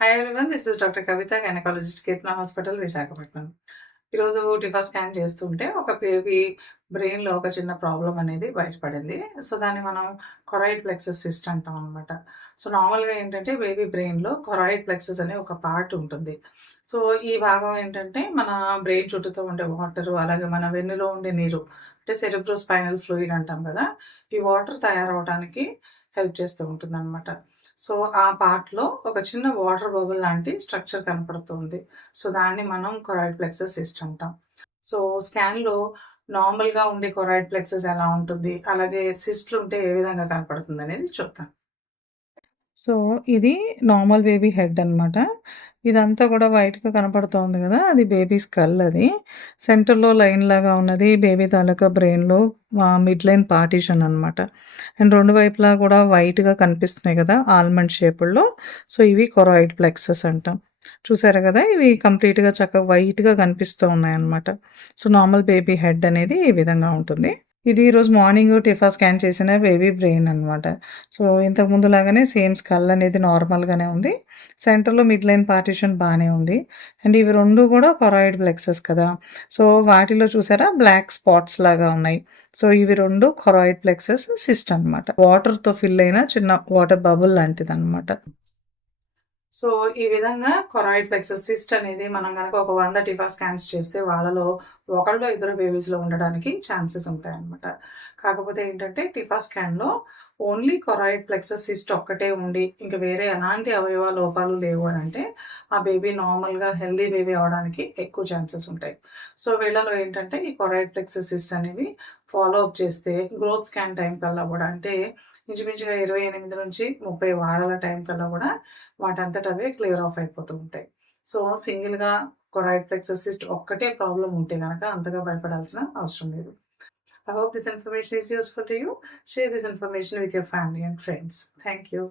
Hi everyone, this is doctor Kavitha, gynaecologist, Keerthana hospital, Visakhapatnam. ఈరోజు TIFFA scan చేస్తుంటే ఒక baby బ్రెయిన్లో ఒక చిన్న ప్రాబ్లం అనేది బయటపడింది. సో దాన్ని మనం కొరాయిడ్ ప్లెక్సస్ సిస్ట్ అంటాం అనమాట. సో నార్మల్గా ఏంటంటే బేబీ బ్రెయిన్లో కొరాయిడ్ ప్లెక్సస్ అనే ఒక పార్ట్ ఉంటుంది. సో ఈ భాగం ఏంటంటే మన బ్రెయిన్ చుట్టూతో ఉండే వాటర్, అలాగే మన వెన్నులో ఉండే నీరు అంటే సెరిబ్రో స్పైనల్ ఫ్లూయిడ్ అంటాం కదా, ఈ వాటర్ తయారవడానికి హెల్ప్ చేస్తూ ఉంటుంది అనమాట. సో ఆ పార్ట్‌లో ఒక చిన్న వాటర్ బబుల్ లాంటి స్ట్రక్చర్ కనపడుతుంది. సో దాన్ని మనం కొరాయిడ్ ప్లెక్సస్ సిస్ట్ అంటాం. సో స్కాన్‌లో నార్మల్‌గా ఉండే కొరాయిడ్ ప్లెక్సస్ ఎలా ఉంటుంది? అలాగే సిస్ట్‌లు ఉంటే ఏ విధంగా కనపడుతుందనేది చూద్దాం. సో, ఇది నార్మల్ బేబీ హెడ్ అనమాట. ఇదంతా కూడా వైట్‌గా కనపడుతోంది గదా! అది బేబీ స్కల్ అది. సెంటర్‌లో లైన్‌లాగా ఉన్నది బేబీ తాలూకా బ్రెయిన్‌లో మిడ్ లైన్ పార్టిషన్ అనమాట. అండ్ 2 వైపులా కూడా వైట్‌గా కనిపిస్తున్నాయి గదా! ఆల్మండ్ షేపుల్లో. సో, ఇవి కొరాయిడ్ ప్లెక్సస్ అంటాం. చూసారు గదా! ఇవి కంప్లీట్‌గా చక్కగా వైట్‌గా కనిపిస్తూ ఉన్నాయన్నమాట. సో, నార్మల్ బేబీ హెడ్ అనేది ఈ విధంగా ఉంటుంది. ఇది ఈరోజు మార్నింగ్ టిఫా స్కాన్ చేసిన బేబీ బ్రెయిన్ అనమాట. సో, ఇంతకు ముందులాగానే సేమ్ స్కల్ అనేది నార్మల్‌గానే ఉంది. సెంటర్‌లో మిడ్ లైన్ పార్టిషన్ బానే ఉంది. అండ్ ఇవి 2 కూడా కొరాయిడ్ ప్లెక్సస్ కదా! సో, వాటిలో చూసారా బ్లాక్ స్పాట్స్ లాగా ఉన్నాయి. సో, ఇవి 2 కొరాయిడ్ ప్లెక్సస్ సిస్ట్ అనమాట. వాటర్‌తో ఫిల్ అయిన చిన్న వాటర్ బబుల్ లాంటిదనమాట. సో, ఈ విధంగా కొరాయిడ్ ప్లెక్సస్ సిస్ట్ అనేది మనం గనక ఒక 100 టిఫా స్కాన్స్ చేస్తే వాళ్ళలో ఒకళ్ళో ఇద్దరు బేబీస్‌లో ఉండడానికి ఛాన్సెస్ ఉంటాయన్నమాట. కాకపోతే ఏంటంటే టిఫా స్కాన్‌లో ఓన్లీ కొరాయిడ్ ప్లెక్సస్ సిస్ట్ ఒక్కటే ఉండి ఇంక వేరే ఎలాంటి అవయవ లోపాలు లేవు అనంటే ఆ బేబీ నార్మల్‌గా హెల్తీ బేబీ అవ్వడానికి ఎక్కువ ఛాన్సెస్ ఉంటాయి. సో, వీళ్ళలో ఏంటంటే ఈ కొరాయిడ్ ప్లెక్సస్ సిస్ట్ అనేవి ఫాలో అప్ చేస్తే గ్రోత్ స్కాన్ టైం కల్లా కూడా అంటే ఇంచుమించుగా 28-30 వారాల టైం కల్లా కూడా వాటంతట అవే క్లియర్ ఆఫ్ అయిపోతూ ఉంటాయి. సో, సింగిల్‌గా కొరాయిడ్ ప్లెక్సస్ సిస్ట్ ఒక్కటే ప్రాబ్లమ్ ఉంటే గనక అంతగా భయపడాల్సిన అవసరం లేదు. I hope this information is useful to you. Share this information with your family and friends. Thank you.